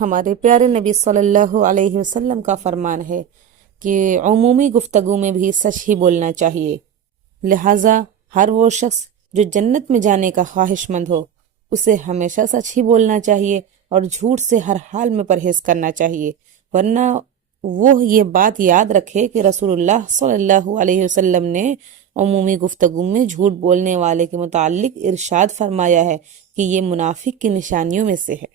ہمارے پیارے نبی صلی اللہ علیہ وسلم کا فرمان ہے کہ عمومی گفتگو میں بھی سچ ہی بولنا چاہیے، لہٰذا ہر وہ شخص جو جنت میں جانے کا خواہش مند ہو اسے ہمیشہ سچ ہی بولنا چاہیے اور جھوٹ سے ہر حال میں پرہیز کرنا چاہیے، ورنہ وہ یہ بات یاد رکھے کہ رسول اللہ صلی اللہ علیہ وسلم نے عمومی گفتگو میں جھوٹ بولنے والے کے متعلق ارشاد فرمایا ہے کہ یہ منافق کی نشانیوں میں سے ہے۔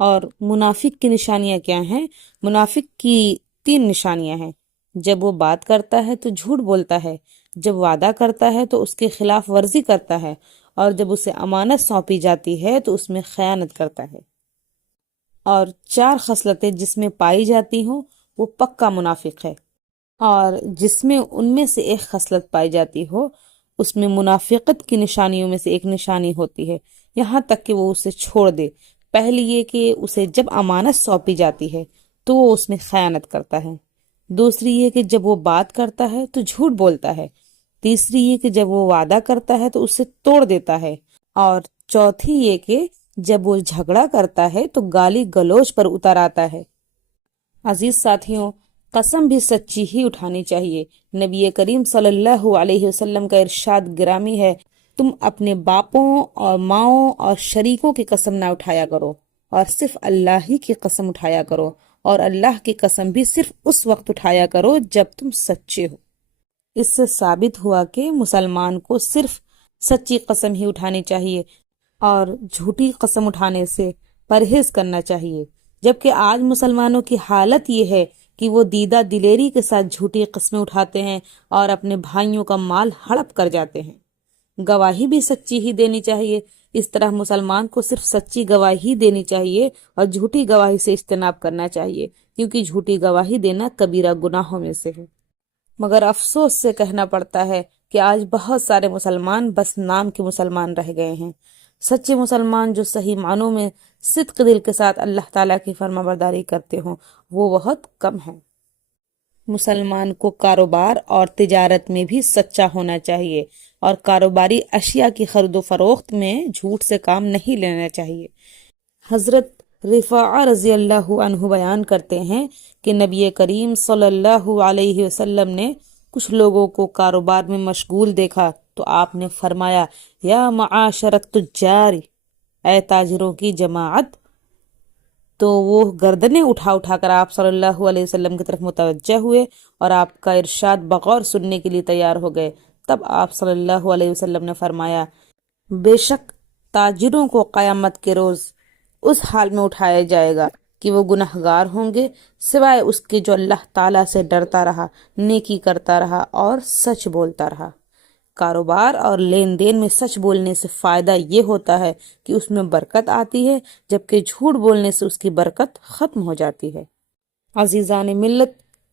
اور منافق کی نشانیاں کیا ہیں؟ منافق کی 3 نشانیاں ہیں۔ جب وہ بات کرتا ہے تو جھوٹ بولتا ہے، جب وعدہ کرتا ہے تو اس کے خلاف ورزی کرتا ہے، اور جب اسے امانت سونپی جاتی ہے تو اس میں خیانت کرتا ہے۔ اور 4 خصلتیں جس میں پائی جاتی ہوں وہ پکا منافق ہے، اور جس میں ان میں سے ایک خصلت پائی جاتی ہو اس میں منافقت کی نشانیوں میں سے ایک نشانی ہوتی ہے، یہاں تک کہ وہ اسے چھوڑ دے۔ پہلی یہ کہ اسے جب امانت سونپی جاتی ہے تو وہ اس میں خیانت کرتا ہے، دوسری یہ کہ جب وہ بات کرتا ہے تو جھوٹ بولتا ہے، تیسری یہ کہ جب وہ وعدہ کرتا ہے تو اسے توڑ دیتا ہے، اور چوتھی یہ کہ جب وہ جھگڑا کرتا ہے تو گالی گلوچ پر اتر آتا ہے۔ عزیز ساتھیوں، قسم بھی سچی ہی اٹھانی چاہیے۔ نبی کریم صلی اللہ علیہ وسلم کا ارشاد گرامی ہے، تم اپنے باپوں اور ماؤں اور شریکوں کی قسم نہ اٹھایا کرو، اور صرف اللہ ہی کی قسم اٹھایا کرو، اور اللہ کی قسم بھی صرف اس وقت اٹھایا کرو جب تم سچے ہو۔ اس سے ثابت ہوا کہ مسلمان کو صرف سچی قسم ہی اٹھانی چاہیے اور جھوٹی قسم اٹھانے سے پرہیز کرنا چاہیے، جبکہ آج مسلمانوں کی حالت یہ ہے کہ وہ دیدہ دلیری کے ساتھ جھوٹی قسمیں اٹھاتے ہیں اور اپنے بھائیوں کا مال ہڑپ کر جاتے ہیں۔ گواہی بھی سچی ہی دینی چاہیے، اس طرح مسلمان کو صرف سچی گواہی دینی چاہیے اور جھوٹی گواہی سے اجتناب کرنا چاہیے، کیونکہ جھوٹی گواہی دینا کبیرہ گناہوں میں سے ہے۔ مگر افسوس سے کہنا پڑتا ہے کہ آج بہت سارے مسلمان بس نام کے مسلمان رہ گئے ہیں۔ سچے مسلمان جو صحیح معنوں میں صدق دل کے ساتھ اللہ تعالیٰ کی فرما برداری کرتے ہوں وہ بہت کم ہیں۔ مسلمان کو کاروبار اور تجارت میں بھی سچا ہونا چاہیے، اور کاروباری اشیاء کی خرید و فروخت میں جھوٹ سے کام نہیں لینا چاہیے۔ حضرت رفاعہ رضی اللہ عنہ بیان کرتے ہیں کہ نبی کریم صلی اللہ علیہ وسلم نے کچھ لوگوں کو کاروبار میں مشغول دیکھا تو آپ نے فرمایا، یا معاشر التجار، اے تاجروں کی جماعت، تو وہ گردنیں اٹھا کر آپ صلی اللہ علیہ وسلم کی طرف متوجہ ہوئے اور آپ کا ارشاد بغور سننے کے لیے تیار ہو گئے۔ تب آپ صلی اللہ علیہ وسلم نے فرمایا، بے شک تاجروں کو قیامت کے روز اس حال میں اٹھایا جائے گا کہ وہ گنہگار ہوں گے، سوائے اس کے جو اللہ تعالیٰ سے ڈرتا رہا، نیکی کرتا رہا اور سچ بولتا رہا۔ کاروبار اور لین دین میں سچ بولنے سے فائدہ یہ ہوتا ہے کہ اس میں برکت آتی ہے، جبکہ جھوٹ بولنے سے اس کی برکت ختم ہو جاتی ہے۔ عزیزان ملت،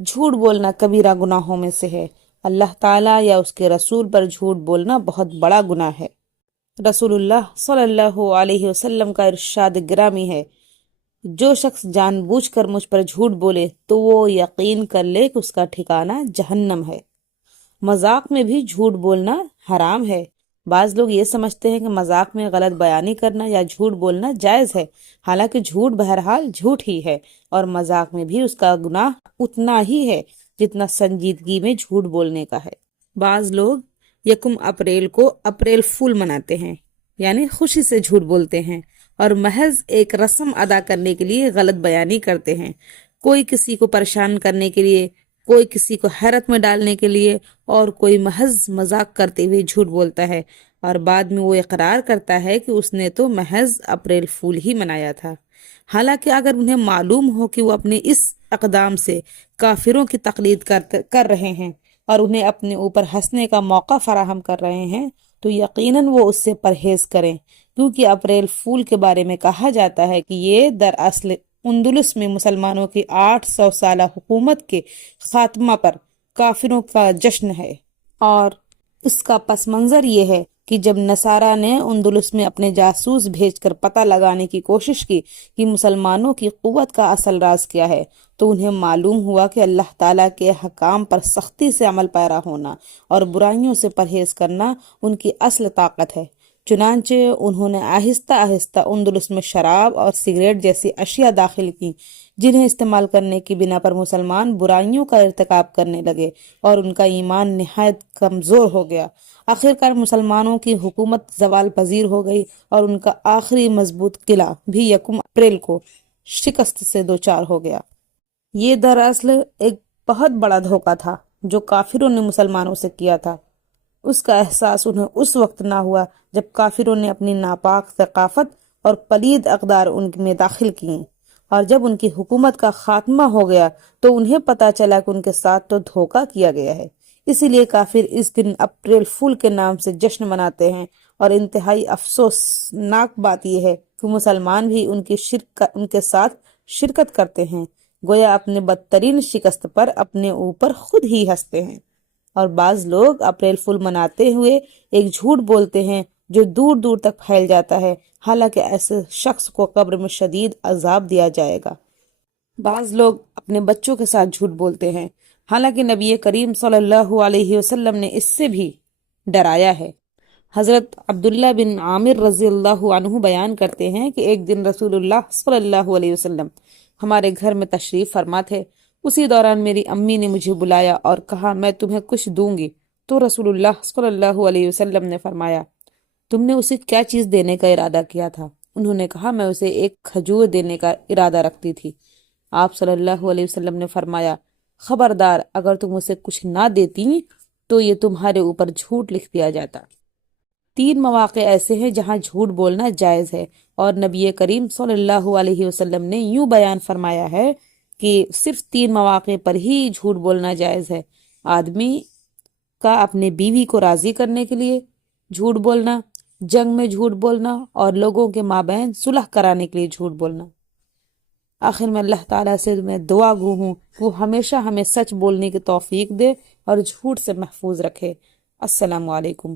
جھوٹ بولنا کبیرہ گناہوں میں سے ہے۔ اللہ تعالیٰ یا اس کے رسول پر جھوٹ بولنا بہت بڑا گناہ ہے۔ رسول اللہ صلی اللہ علیہ وسلم کا ارشاد گرامی ہے، جو شخص جان بوجھ کر مجھ پر جھوٹ بولے تو وہ یقین کر لے کہ اس کا ٹھکانہ جہنم ہے۔ مذاق میں بھی جھوٹ بولنا حرام ہے۔ بعض لوگ یہ سمجھتے ہیں کہ مذاق میں غلط بیانی کرنا یا جھوٹ بولنا جائز ہے، حالانکہ جھوٹ بہرحال جھوٹ ہی ہے، اور مذاق میں بھی اس کا گناہ اتنا ہی ہے جتنا سنجیدگی میں جھوٹ بولنے کا ہے۔ بعض لوگ 1 اپریل کو اپریل فول مناتے ہیں، یعنی خوشی سے جھوٹ بولتے ہیں اور محض ایک رسم ادا کرنے کے لیے غلط بیانی کرتے ہیں، کوئی کسی کو پریشان کرنے کے لیے، کوئی کسی کو حیرت میں ڈالنے کے لیے، اور کوئی محض مذاق کرتے ہوئے جھوٹ بولتا ہے، اور بعد میں وہ اقرار کرتا ہے کہ اس نے تو محض اپریل فول ہی منایا تھا۔ حالانکہ اگر انہیں معلوم ہو کہ وہ اپنے اس اقدام سے کافروں کی تقلید کر رہے ہیں اور انہیں اپنے اوپر ہنسنے کا موقع فراہم کر رہے ہیں تو یقیناً وہ اس سے پرہیز کریں، کیونکہ اپریل فول کے بارے میں کہا جاتا ہے کہ یہ دراصل اندلس میں مسلمانوں کی 800 سالہ حکومت کے خاتمہ پر کافروں کا جشن ہے، اور اس کا پس منظر یہ ہے کہ جب نصارہ نے اندلس میں اپنے جاسوس بھیج کر پتہ لگانے کی کوشش کی کہ مسلمانوں کی قوت کا اصل راز کیا ہے، تو انہیں معلوم ہوا کہ اللہ تعالیٰ کے حکام پر سختی سے عمل پیرا ہونا اور برائیوں سے پرہیز کرنا ان کی اصل طاقت ہے، چنانچہ انہوں نے آہستہ آہستہ اندلس میں شراب اور سگریٹ جیسی اشیاء داخل کی، جنہیں استعمال کرنے کی بنا پر مسلمان برائیوں کا ارتکاب کرنے لگے اور ان کا ایمان نہایت کمزور ہو گیا۔ آخرکار مسلمانوں کی حکومت زوال پذیر ہو گئی اور ان کا آخری مضبوط قلعہ بھی 1 اپریل کو شکست سے دوچار ہو گیا۔ یہ دراصل ایک بہت بڑا دھوکہ تھا جو کافروں نے مسلمانوں سے کیا تھا۔ اس کا احساس انہیں اس وقت نہ ہوا جب کافروں نے اپنی ناپاک ثقافت اور پلید اقدار ان میں داخل کیے، اور جب ان کی حکومت کا خاتمہ ہو گیا تو انہیں پتہ چلا کہ ان کے ساتھ تو دھوکہ کیا گیا ہے۔ اسی لیے کافر اس دن اپریل فول کے نام سے جشن مناتے ہیں، اور انتہائی افسوسناک بات یہ ہے کہ مسلمان بھی ان کے ساتھ شرکت کرتے ہیں، گویا اپنے بدترین شکست پر اپنے اوپر خود ہی ہنستے ہیں۔ اور بعض لوگ اپریل فول مناتے ہوئے ایک جھوٹ بولتے ہیں جو دور دور تک پھیل جاتا ہے، حالانکہ ایسے شخص کو قبر میں شدید عذاب دیا جائے گا۔ بعض لوگ اپنے بچوں کے ساتھ جھوٹ بولتے ہیں، حالانکہ نبی کریم صلی اللہ علیہ وسلم نے اس سے بھی ڈرایا ہے۔ حضرت عبداللہ بن عامر رضی اللہ عنہ بیان کرتے ہیں کہ ایک دن رسول اللہ صلی اللہ علیہ وسلم ہمارے گھر میں تشریف فرما تھے۔ اسی دوران میری امی نے مجھے بلایا اور کہا میں تمہیں کچھ دوں گی، تو رسول اللہ صلی اللہ علیہ وسلم نے فرمایا تم نے اسے کیا چیز دینے کا ارادہ کیا تھا؟ انہوں نے کہا میں اسے ایک کھجور دینے کا ارادہ رکھتی تھی۔ آپ صلی اللہ علیہ وسلم نے فرمایا خبردار، اگر تم اسے کچھ نہ دیتی تو یہ تمہارے اوپر جھوٹ لکھ دیا جاتا۔ 3 مواقع ایسے ہیں جہاں جھوٹ بولنا جائز ہے، اور نبی کریم صلی اللہ علیہ وسلم نے یوں بیان فرمایا ہے کہ صرف 3 مواقع پر ہی جھوٹ بولنا جائز ہے۔ آدمی کا اپنے بیوی کو راضی کرنے کے لیے جھوٹ بولنا، جنگ میں جھوٹ بولنا، اور لوگوں کے مابین صلح کرانے کے لیے جھوٹ بولنا۔ آخر میں اللہ تعالیٰ سے میں دعا گو ہوں کہ وہ ہمیشہ ہمیں سچ بولنے کی توفیق دے اور جھوٹ سے محفوظ رکھے۔ السلام علیکم۔